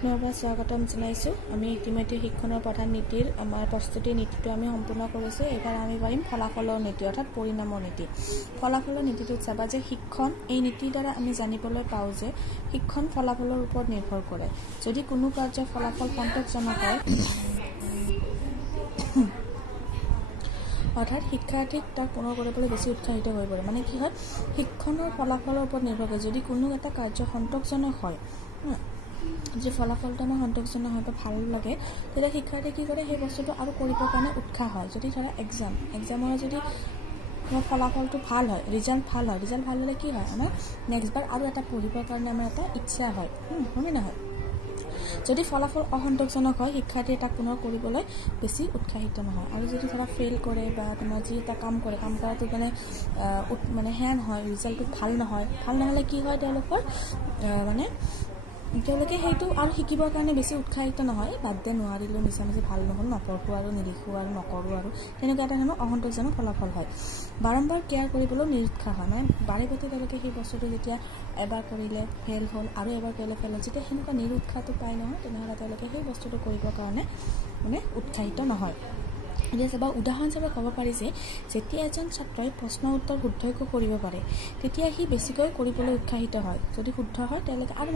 পুনৰবাৰ স্বাগতম জনাইছোঁ। আমি ইতিমধ্যে শিক্ষণৰ প্ৰধান নীতিৰ আমাৰ প্ৰস্তুতি নীতিটো আমি সম্পূৰ্ণ কৰিছোঁ। এইবাৰ আমি পাৰিম ফলাফলৰ নীতি অৰ্থাৎ পৰিণামৰ নীতি। ফলাফলৰ নীতিটোত চাবা যে শিক্ষণ এই নীতিৰ দ্বাৰা আমি জানিবলৈ পাওঁ যে শিক্ষণ ফলাফলৰ ওপৰত নিৰ্ভৰ কৰে। যদি কোনো কাৰ্যৰ ফলাফল সন্তোষজনক হয় অৰ্থাৎ শিক্ষাৰ্থীক তাক পুনৰ কৰিবলৈ বেছি উৎসাহিত হৈ পৰে। মানে কি হয়, শিক্ষণৰ ফলাফলৰ ওপৰত নিৰ্ভৰ কৰে। যদি কোনো এটা কাৰ্য সন্তোষজনক হয়, যে ফলাফলটো আমাৰ সন্তোষজনক হয় বা ভাল লাগে, তেতিয়া শিক্ষাৰ্থীয়ে কি কৰে, সেই বস্তুটো আৰু কৰিবৰ কাৰণে উৎসাহ হয়। যদি ধৰা এক্সামৰ যদি আমাৰ ফলাফলটো ভাল হয়, ৰিজাল্ট ভাল হ'লে কি হয়, আমাৰ নেক্সট বাৰ আৰু এটা পঢ়িবৰ কাৰণে আমাৰ এটা ইচ্ছা হয়, হয়নে নহয়? যদি ফলাফল অসন্তোষজনক হয়, শিক্ষাৰ্থীয়ে তাক পুনৰ কৰিবলৈ বেছি উৎসাহিত নহয়। আৰু যদি ধৰা ফেইল কৰে বা তোমাৰ যি এটা কাম কৰাটো মানে সেয়া নহয়, ৰিজাল্টটো ভাল নহ'লে কি হয়, তেওঁলোকে সেইটো আৰু শিকিবৰ কাৰণে বেছি উৎসাহিত নহয়। বাদ দে, নোৱাৰিলোঁ, মিছামিছি ভাল নহ'ল, নপঢ়োঁ আৰু নিলিখোঁ আৰু নকৰোঁ আৰু তেনেকুৱা এটা ধৰণৰ অসন্তোষজনক ফলাফল হয়। বাৰম্বাৰ কেয়াৰ কৰিবলৈও নিৰুৎসাহ হয়। মানে বাৰে প্ৰতি তেওঁলোকে সেই বস্তুটো যেতিয়া এবাৰ কৰিলে ফেইল হ'ল আৰু এবাৰ কৰিলে ফেইল হ'ল, যেতিয়া সেনেকুৱা নিৰুৎসাহটো পায় নহয়, তেনেহ'লে তেওঁলোকে সেই বস্তুটো কৰিবৰ কাৰণে মানে উৎসাহিত নহয়। এতিয়া চাবা, উদাহৰণস্বৰূপে ক'ব পাৰি যে যেতিয়া এজন ছাত্ৰই প্ৰশ্ন উত্তৰ শুদ্ধকৈ কৰিব পাৰে, তেতিয়া সি বেছিকৈ কৰিবলৈ উৎসাহিত হয়। যদি শুদ্ধ হয়, তেওঁলোকে আৰু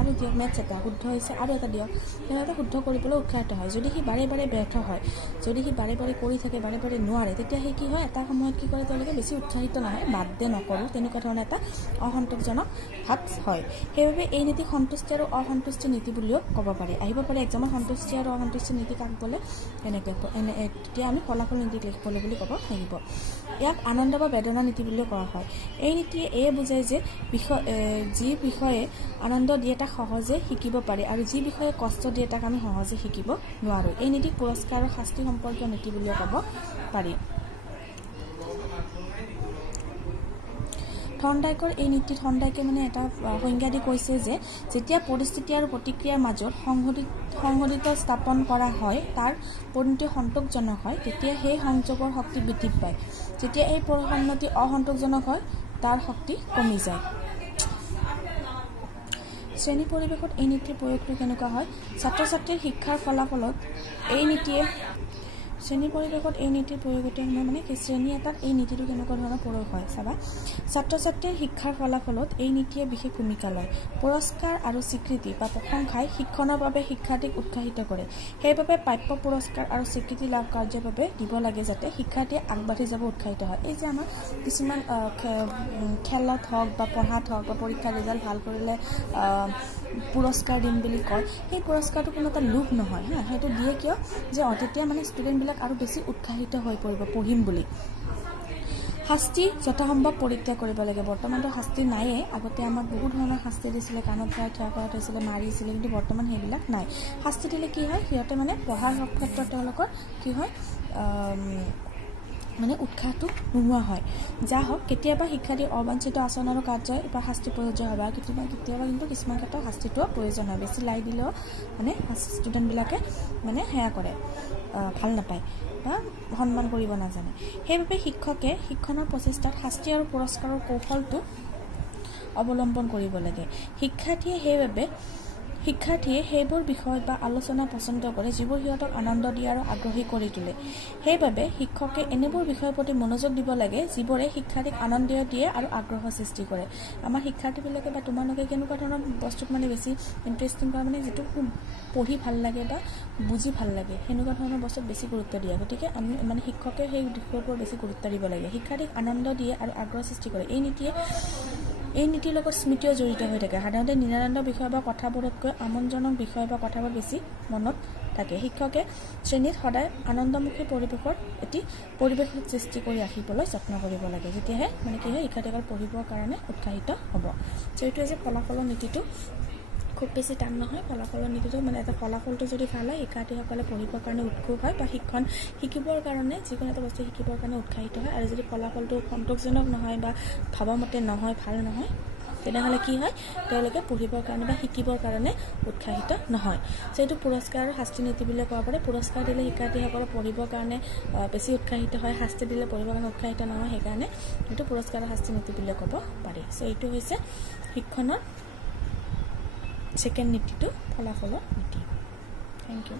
আৰু দিয়ক, মেথছ এটা শুদ্ধ হৈছে আৰু এটা দিয়ক, তেওঁলোকে শুদ্ধ কৰিবলৈ উৎসাহিত হয়। যদি সি বাৰে বাৰে ব্যৰ্থ হয়, যদি সি বাৰে বাৰে কৰি থাকে, বাৰে বাৰে নোৱাৰে, তেতিয়া সি কি হয়, এটা সময়ত কি কৰে, তেওঁলোকে বেছি উৎসাহিত নহয়, বাদ দে, নকৰোঁ, তেনেকুৱা ধৰণৰ এটা অসন্তোষজনক ভাৱ হয়। সেইবাবে এই নীতি সন্তুষ্টি আৰু অসন্তুষ্টি নীতি বুলিও ক'ব পাৰি। আহিব পাৰে এক্সামত সন্তুষ্টি আৰু অসন্তুষ্টি নীতি কাক বোলে, তেতিয়া আমি ফলাফল নীতি লিখিবলৈ বুলি ক'ব লাগিব। ইয়াক আনন্দ বা বেদনা নীতি বুলিও কোৱা হয়। এই নীতিয়ে এয়ে বুজায় যে যি বিষয়ে আনন্দ দিয়ে তাক সহজে শিকিব পাৰি আৰু যি বিষয়ে কষ্ট দিয়ে তাক আমি সহজে শিকিব নোৱাৰোঁ। এই নীতিক পুৰস্কাৰ আৰু শাস্তি সম্পৰ্কীয় নীতি বুলিও ক'ব পাৰি। থৰ্ণডাইকৰ এই নীতিত থৰ্ণডাইকে এটা সংজ্ঞা দি কৈছে যে যেতিয়া পৰিস্থিতি আৰু প্ৰতিক্ৰিয়াৰ মাজত সংঘটিত স্থাপন কৰা হয়, তাৰ পৰিণতি সন্তোষজনক হয়, তেতিয়া সেই সংযোগৰ শক্তি বৃদ্ধি পায়। যেতিয়া এই পৰিণতি অসন্তোষজনক হয়, তাৰ শক্তি কমি যায়। শ্ৰেণী পৰিৱেশত এই নীতিৰ প্ৰয়োগটো কেনেকুৱা হয়? ছাত্ৰ ছাত্ৰীৰ শিক্ষাৰ ফলাফলত এই নীতিয়ে শ্ৰেণী পৰিৱেশত এই নীতিৰ প্ৰয়োগতে শ্ৰেণী এটাত এই নীতিটো কেনেকুৱা ধৰণৰ প্ৰয়োগ হয় চাবা। ছাত্ৰ ছাত্ৰীৰ শিক্ষাৰ ফলাফলত এই নীতিয়ে বিশেষ ভূমিকা লয়। পুৰস্কাৰ আৰু স্বীকৃতি বা প্ৰশংসাই শিক্ষণৰ বাবে শিক্ষাৰ্থীক উৎসাহিত কৰে। সেইবাবে প্ৰাপ্য পুৰস্কাৰ আৰু স্বীকৃতি লাভ কাৰ্যৰ বাবে দিব লাগে, যাতে শিক্ষাৰ্থীয়ে আগবাঢ়ি যাব উৎসাহিত হয়। এই যে আমাৰ কিছুমান খেলত হওক বা পঢ়াত হওক বা পৰীক্ষাৰ ৰিজাল্ট ভাল কৰিলে পুৰস্কাৰ দিম বুলি কয়, সেই পুৰস্কাৰটো কোনো এটা লোভ নহয়, সেইটো দিয়ে কিয়, যে তেতিয়া ষ্টুডেণ্টবিলাক আৰু বেছি উৎসাহিত হৈ পৰিব পঢ়িম বুলি। শাস্তি যথাসম্ভৱ পৰীক্ষা কৰিব লাগে। বৰ্তমানতো শাস্তি নায়েই, আগতে আমাক বহুত ধৰণৰ শাস্তি দিছিলে, কাণত ধৰাই থোৱা কৰা থৈছিলে, মাৰিছিলে, কিন্তু বৰ্তমান সেইবিলাক নাই। শাস্তি দিলে কি হয়, সিহঁতে পঢ়াৰ ক্ষেত্ৰত তেওঁলোকৰ কি হয়, উৎসাহটো নোহোৱা হয়। যা হওক, কেতিয়াবা শিক্ষাৰ্থীৰ অবাঞ্ছিত আচৰণ আৰু কাৰ্যই বা শাস্তি প্ৰযোজ্য হয়, বা কেতিয়াবা কিন্তু কিছুমান ক্ষেত্ৰত শাস্তিটোও প্ৰয়োজন হয়। বেছি লাই দিলেও ষ্টুডেণ্টবিলাকে সেয়া কৰে, ভাল নাপায় বা সন্মান কৰিব নাজানে। সেইবাবে শিক্ষকে শিক্ষণৰ প্ৰচেষ্টাত শাস্তি আৰু পুৰস্কাৰৰ কৌশলটো অৱলম্বন কৰিব লাগে। শিক্ষাৰ্থীয়ে সেইবোৰ বিষয় বা আলোচনা পচন্দ কৰে যিবোৰ সিহঁতক আনন্দ দিয়ে আৰু আগ্ৰহী কৰি তোলে। সেইবাবে শিক্ষকে এনেবোৰ বিষয়ৰ প্ৰতি মনোযোগ দিব লাগে যিবোৰে শিক্ষাৰ্থীক আনন্দ দিয়ে আৰু আগ্ৰহ সৃষ্টি কৰে। আমাৰ শিক্ষাৰ্থীবিলাকে বা তোমালোকে কেনেকুৱা ধৰণৰ বস্তুত বেছি ইণ্টাৰেষ্টিং কৰা, যিটো পঢ়ি ভাল লাগে বা বুজি ভাল লাগে, সেনেকুৱা ধৰণৰ বস্তুত বেছি গুৰুত্ব দিয়ে। গতিকে আমি শিক্ষকে সেই দিশৰ ওপৰত বেছি গুৰুত্ব দিব লাগে। শিক্ষাৰ্থীক আনন্দ দিয়ে আৰু আগ্ৰহ সৃষ্টি কৰে। এই নীতিৰ লগত স্মৃতিও জড়িত হৈ থাকে। সাধাৰণতে নিৰানন্দ বিষয় বা কথাবোৰতকৈ আমোদজনক বিষয় বা কথাবোৰ বেছি মনত থাকে। শিক্ষকে শ্ৰেণীত সদায় আনন্দমুখী পৰিৱেশ সৃষ্টি কৰি ৰাখিবলৈ যত্ন কৰিব লাগে। তেতিয়াহে কি হয়, শিক্ষাৰ্থীসকল পঢ়িবৰ কাৰণে উৎসাহিত হ'ব। এইটোৱে যে ফলাফলৰ নীতিটো খুব বেছি টান নহয়। ফলাফলৰ নীতিটো এটা ফলাফলটো যদি ভাল হয়, শিক্ষাৰ্থীসকলে পঢ়িবৰ কাৰণে উৎসুক হয় বা শিকিবৰ কাৰণে যিকোনো এটা বস্তু শিকিবৰ কাৰণে উৎসাহিত হয়। আৰু যদি ফলাফলটো সন্তোষজনক নহয় বা ভাবামতে নহয়, ভাল নহয়, তেনেহ'লে কি হয়, তেওঁলোকে পঢ়িবৰ কাৰণে বা শিকিবৰ কাৰণে উৎসাহিত নহয়। এইটো পুৰস্কাৰ আৰু শাস্তি নীতি বুলি ক'ব পাৰে। পুৰস্কাৰ দিলে শিক্ষাৰ্থীসকলে পঢ়িবৰ কাৰণে বেছি উৎসাহিত হয়, শাস্তি দিলে পঢ়িবৰ কাৰণে উৎসাহিত নহয়, সেইকাৰণে এইটো পুৰস্কাৰ আৰু শাস্তি নীতি বুলি ক'ব পাৰি। এইটো হৈছে শিক্ষণৰ ছেকেণ্ড নীতিটো ফলাফলৰ নীতি। Thank U.